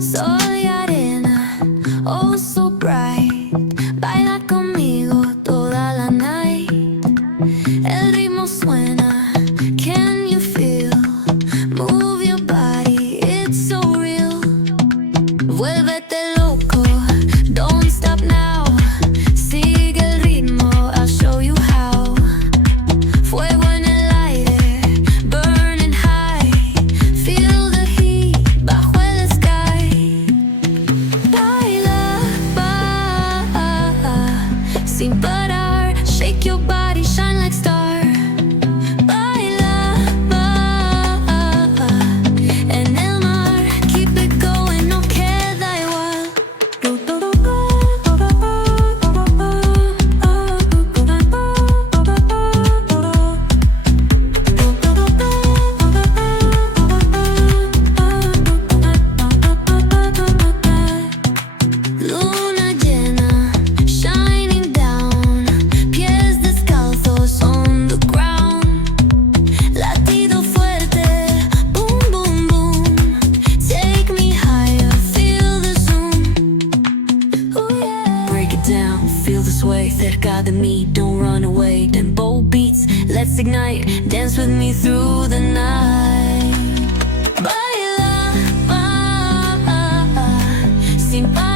Soy arena, oh so bright. Baila conmigo toda la night. El ritmo suena, can you feel? Move your body, it's so real. Vuélvete loco, don't stop now. Sigue el ritmo, I'll show you how. Fuego en el aire, burning high. Feel the heat bajo el sky. Baila, sin parar. Shake your body, shine like star. Baila, en el mar. Keep it going, no queda igual. Luna llena, shining down. Pies descalzos on the ground. Latido fuerte, boom, boom, boom. Take me higher, feel the zoom. Ooh, yeah. Break it down, feel the sway. Cerca de mí, don't run away. Tempo beats, let's ignite. Dance with me through the night. Baila, sin parar.